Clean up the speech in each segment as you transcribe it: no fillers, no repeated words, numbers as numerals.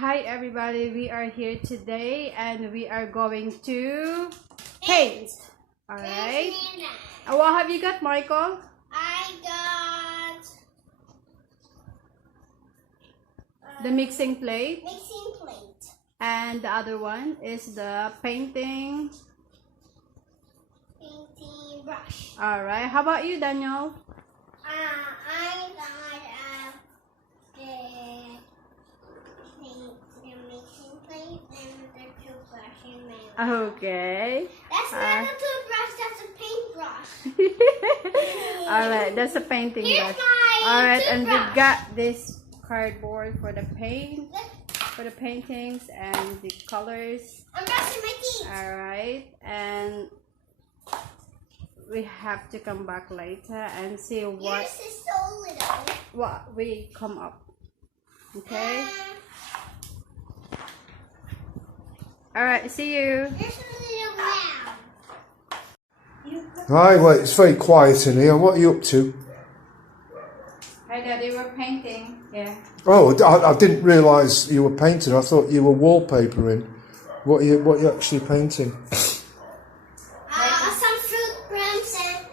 Hi everybody, we are here today and we are going to paint. Alright. What have you got, Michael? I got the mixing plate. Mixing plate. And the other one is the painting Brush. Alright. How about you, Daniel? I got the mixing plate and the toothbrush in my mouth. Okay. That's not a toothbrush, that's a paintbrush. Alright, that's a painting Here's brush. my Alright, and toothbrush. we've got this cardboard for the paint, for the paintings and the colors. I'm brushing my teeth. Alright, and we have to come back later and see what Yours is so little. we come up. Okay. Alright, see you. Yours is a little round. Right, well, it's very quiet in here. What are you up to? Hi, Daddy, we're painting. Yeah. Oh, I didn't realise you were painting. I thought you were wallpapering. What are you actually painting? Some footprints and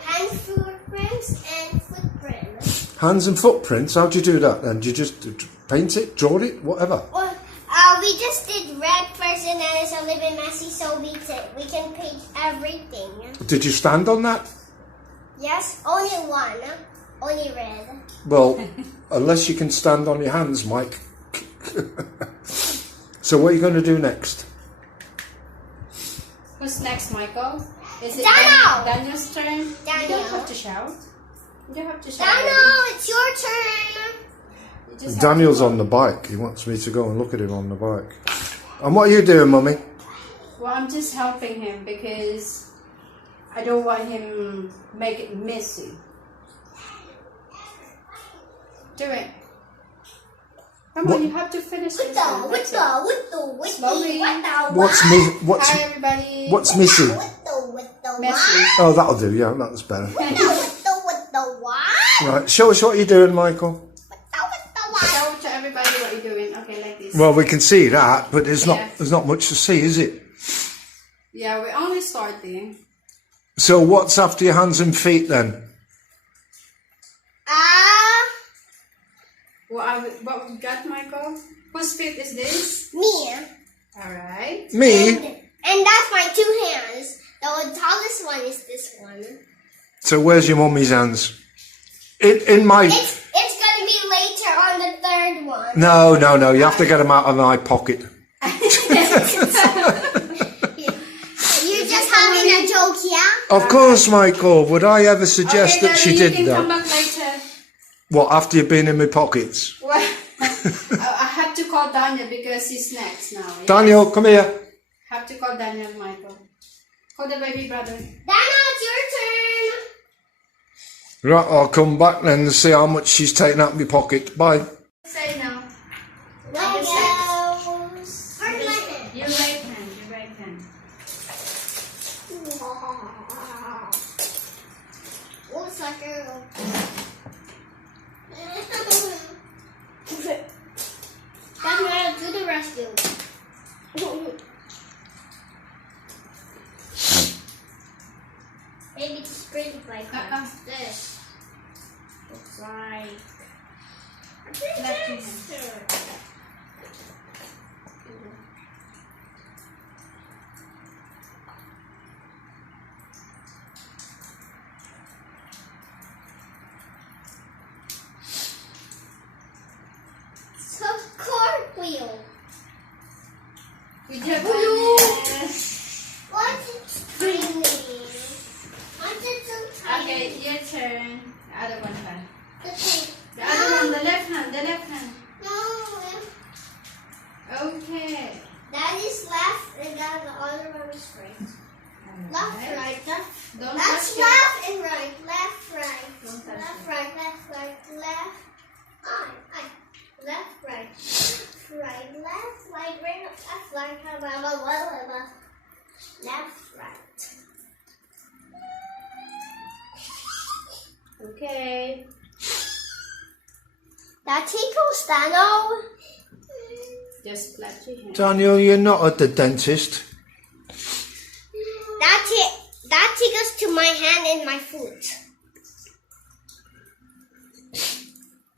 hand footprints and footprints. Hands and footprints? How'd you do that then? Did you just paint it, draw it, whatever? Or, we just did red first and then it's a little bit messy, so we can paint everything. Did you stand on that? Yes, only one. Only red. Well, unless you can stand on your hands, Mike. So what are you going to do next? Who's next, Michael? Is it Daniel! Daniel's turn? You Daniel. don't have to shout. You don't have to shout. Daniel, it's your turn. You just have Daniel's to on the bike. He wants me to go and look at him on the bike. And what are you doing, Mummy? Well, I'm just helping him because I don't want him make it messy. Do it. Come on, you have to finish this one. That's it. Slowly. Hi, everybody. What's missing? Messy. Oh, that'll do. Yeah, that's better. What? Right, show us what you're doing, Michael. Show to everybody what you're doing. Okay, like this. Well, we can see that, but there's Yeah. not much to see, is it? Yeah, we're only starting. So what's after your hands and feet then? What we got, Michael? Whose feet is this? Me. Alright. Me? And that's my two hands. The tallest one is this one. So where's your mummy's hands? In my... It's gonna be later on the third one. No. You have to get them out of my pocket. You're just having a joke, yeah? Of course, Michael. Would I ever suggest that she did you can come that? back later. What, after you've been in my pockets? Well, I have to call Daniel because he's next now. Yes? Daniel, come here. Have to call Daniel, Michael. Call the baby brother. Daniel, it's your turn. Right, I'll come back then and see how much she's taken out of my pocket. Bye. Say now. Legos. Where's my hand? Your right hand. Your right hand. Looks like a... Daniel, do the rescue. Maybe it's pretty like this. Looks like... Left hand. So cartwheel. Good job, Blue. Daniel. What's it screaming? What's it so tiny? Okay, your turn. The other one, hand. The thing. The other one, the left hand. The left hand. No. Okay. That is left and then the other one is right. Left, right, left. Don't That's touch it. left and right. Left, right. Don't touch Left, it. right, left, right, left. Left, right. Right, left, right, left, right, left, right. Okay. That tickles, Daniel. Just flat your hand. Daniel, you're not at the dentist. That tickles to my hand and my foot.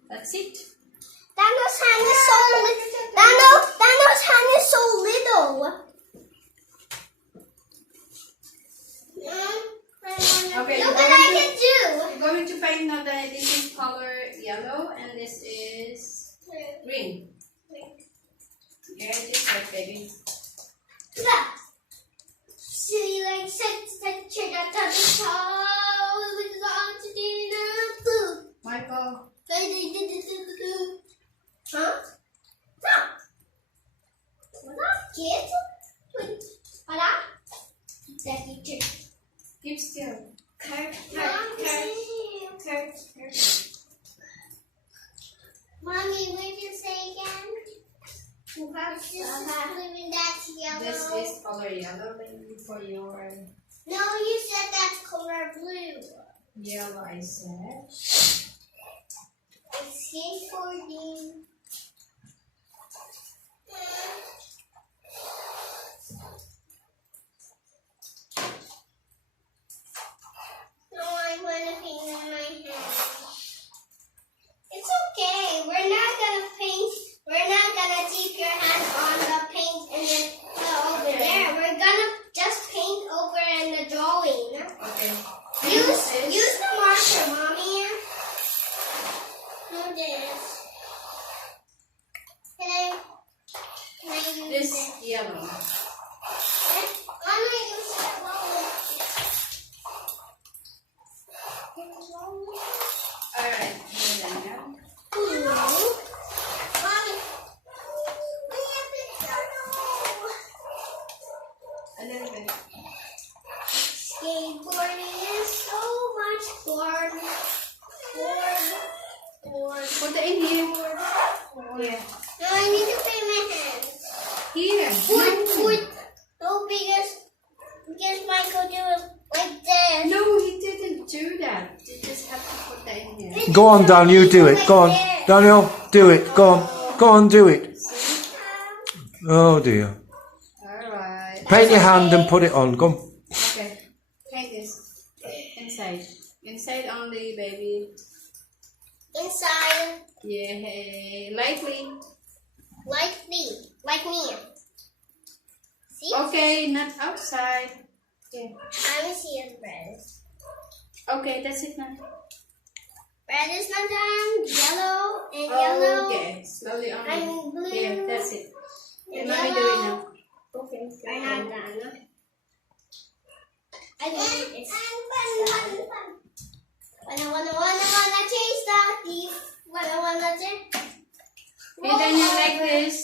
That's it. Daniel's hand is so little. Daniel's hand is so little. Okay, Look what I can do. We're going to paint now that this is color yellow and this is green. Yeah, just like baby. Look. See, like such a that with the oxygen food. Michael. Huh? Stop. What's up, kids? What up? Keep still. Kurt. Mommy, what did you say again? This is living that's yellow. This is color yellow for your No, you said that's color blue. yellow, I said. It's skateboarding. No, I want to paint on my hand. It's okay. We're not gonna paint. We're not gonna dip your hand on the paint and then put it over there. We're gonna just paint over in the drawing. Okay. Use the marker, Mommy. No, this. Can I use This this? yellow. I'm gonna use that Alright, do that now. Mommy, we have to A little bit. skateboarding is so much fun. Put it in here. Yeah. No, I need to paint my hands. Here. Foot. No, because Michael do it like this. No, he didn't do that. You just have to put that in here. Go on, Dan, you do it. Go on. Daniel, do it. Go on. Go on, do it. Oh, dear. Alright. Paint your hand and put it on. Go on. Okay. Paint this. Inside. Inside only, baby. Inside, Yeah. Lightly. like me. See? Okay, not outside. Yeah. Let me see if red. Okay, that's it now. Red is not done. Yellow and yellow. Okay, slowly on. And blue. Yeah, that's it. And Let me do it yellow. now. Okay. We're not done. I think it's wanna chase the thief. Wanna chase. Okay, then you like this.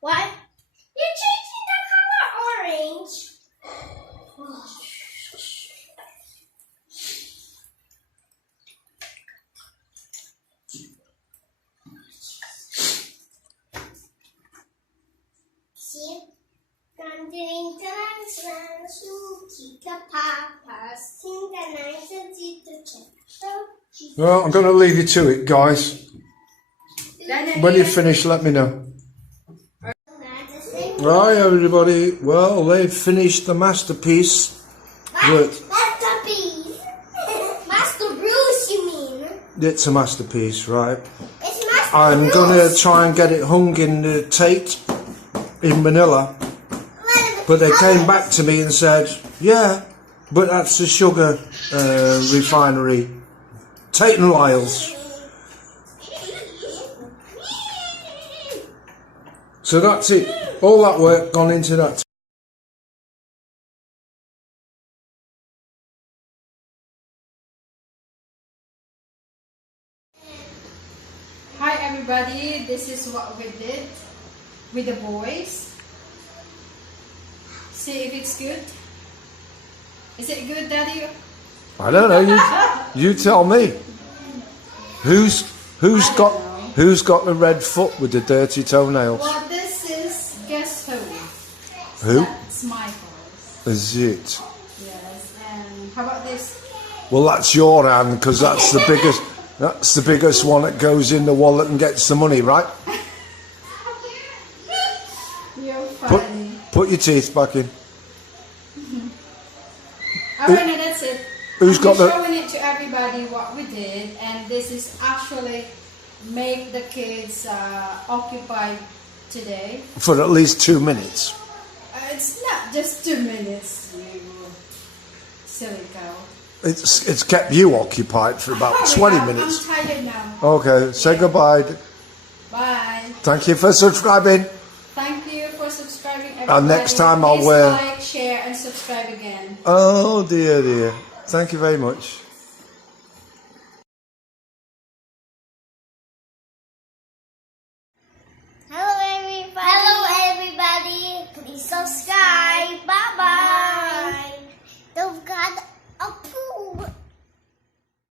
What? You're changing the color orange. See? Ganting talang slang suki kapapas singa nang sensito Well, I'm going to leave you to it, guys. When you finish, let me know. Right, everybody. Well, they've finished the masterpiece. Masterpiece. Master Bruce, you mean? It's a masterpiece, right? It's Master I'm Bruce. going to try and get it hung in the Tate in Manila. But they came back to me and said, yeah, but that's the sugar refinery. Tate and Lyle's. So that's it. All that work gone into that. Hi everybody, this is what we did with the boys. See if it's good. Is it good, Daddy? I don't know. You tell me. Who's got the red foot with the dirty toenails? Well, this is guess who? Who? That's Michael's. Is it? Yes, and how about this? Well, that's your hand because that's the biggest. That's the biggest one that goes in the wallet and gets the money, right? You're funny. Put your teeth back in. Alright, now that's it. Who's got the? Showing it to everybody what we did, and this is actually make the kids occupied today. For at least 2 minutes. It's not just 2 minutes, you silly cow. It's kept you occupied for about 20 minutes. I'm tired now. Okay, say goodbye. Bye. Thank you for subscribing. Thank you for subscribing, everybody. And next time I'll Please wear. like, share, and subscribe again. Oh dear, dear. Thank you very much. Hello everybody. Please subscribe.